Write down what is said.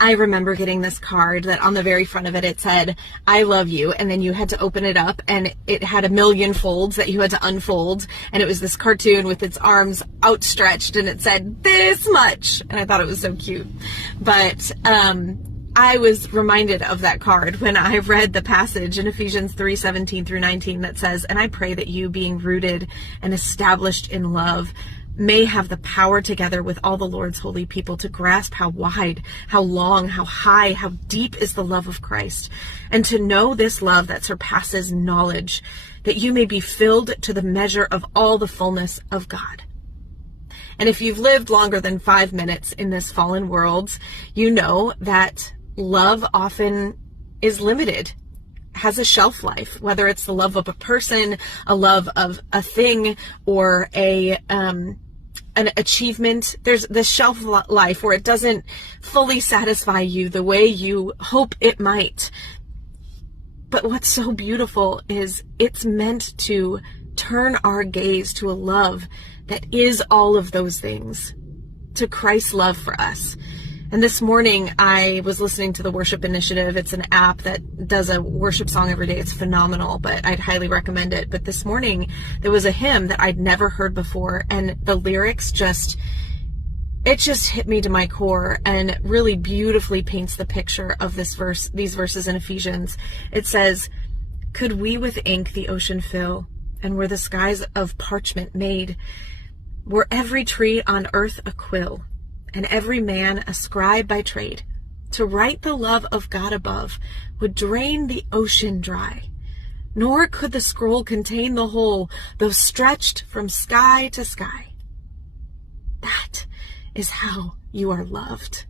I remember getting this card that on the very front of it, it said, "I love you." And then you had to open it up and it had a million folds that you had to unfold. And it was this cartoon with its arms outstretched and it said this much. And I thought it was so cute. But, I was reminded of that card when I read the passage in Ephesians 3:17 through 19 that says, "And I pray that you, being rooted and established in love, may have the power together with all the Lord's holy people to grasp how wide, how long, how high, how deep is the love of Christ, and to know this love that surpasses knowledge, that you may be filled to the measure of all the fullness of God." And if you've lived longer than 5 minutes in this fallen world, you know that love often is limited, has a shelf life, whether it's the love of a person, a love of a thing, or an achievement. There's the shelf life where it doesn't fully satisfy you the way you hope it might. But what's so beautiful is it's meant to turn our gaze to a love that is all of those things, to Christ's love for us. And this morning I was listening to the Worship Initiative. It's an app that does a worship song every day. It's phenomenal, but I'd highly recommend it. But this morning there was a hymn that I'd never heard before, and the lyrics just hit me to my core and really beautifully paints the picture of these verses in Ephesians. It says, "Could we with ink the ocean fill, and were the skies of parchment made, were every tree on earth a quill, and every man a scribe by trade, to write the love of God above would drain the ocean dry, nor could the scroll contain the whole, though stretched from sky to sky." That is how you are loved.